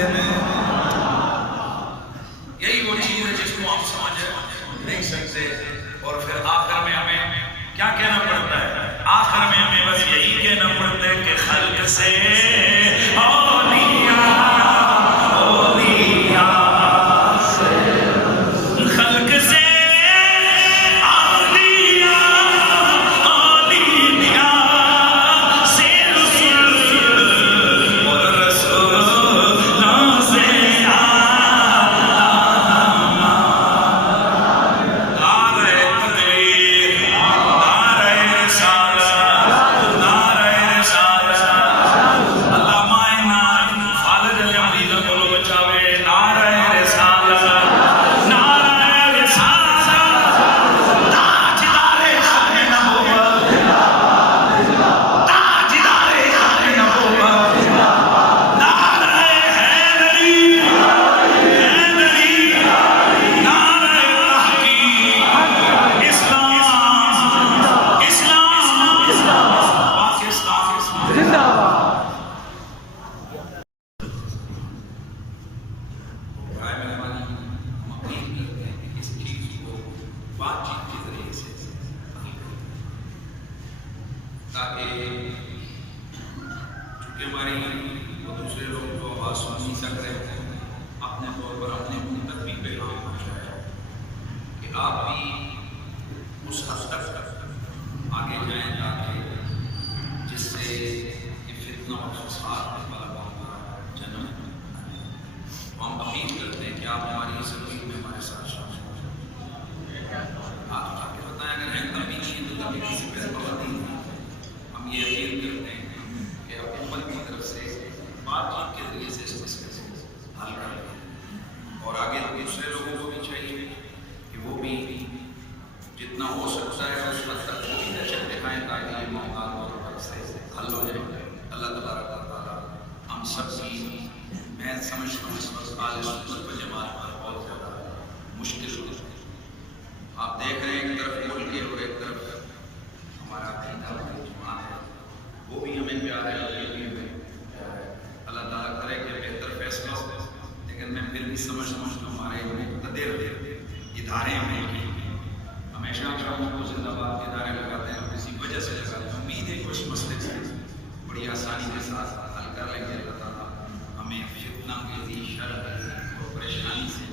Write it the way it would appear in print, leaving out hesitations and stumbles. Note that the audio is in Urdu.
سجدے میں. یہی وہ چیز ہے جس کو ہم سمجھ نہیں سکتے. اور پھر آخر میں ہمیں کیا کہنا پڑتا ہے؟ آخر میں ہمیں بس یہی کہنا پڑتا ہے کہ خلق سے اولیاء اولیاء خلق سے اولیاء اولیاء سے رسول اور رسولوں سے تاکہ چونکہ ہماری وہ دوسرے لوگوں کو آواز سن نہیں سک رہے ہیں، اپنے طور پر اپنے منہ تک بھی پیغام پہنچایا کہ آپ بھی اس حد تک آگے جائیں تاکہ جس سے یہ فتنہ اور فساد میں طلباء کا جنم ہم اپیل کرتے ہیں کہ آپ ہماری اس زمین میں ہمارے ساتھ شامل ہوں. آپ آ کے بتائیں اگر ہیں کبھی نہیں تو کبھی کسی پہ پابندی نہیں. ہم یہ اپیل کرتے ہیں کہ حکومت کی طرف سے بات چیت کے ذریعے سے اس مسئلے سے حل کر لیں. اور آگے دوسرے لوگوں کو بھی چاہیے کہ وہ بھی جتنا ہو سکتا ہے اس حد تک وہ بھی نشر دکھائیں تاکہ یہ معاملات اور سے حل ہو جائے. اللہ تبارک و تعالیٰ ہم سب کی میں سمجھتا ہوں اس وقت اہل سنت و جماعت پر بہت زیادہ مشکل ہو. آپ دیکھ رہے ہیں ایک طرف ملک ہے اور ایک طرف ہمارا عقیدہ جماعت ہے، وہ بھی ہمیں پیار ہے اور یہ بھی ہمیں پیار ہے. اللہ تعالیٰ کرے کہ بہتر فیصلہ ہو. لیکن میں پھر بھی سمجھتا ہوں ہمارے مقتدر ادارے میں ہمیشہ ہم کو زندہ باد کے ادارے لگاتے ہیں، کسی وجہ سے لگاتے ہیں. امید ہے کچھ مسئلے سے بڑی آسانی کے ساتھ حل کر لیں گے. اللہ تعالیٰ ہمیں فتنہ کی شر اور پریشانی سے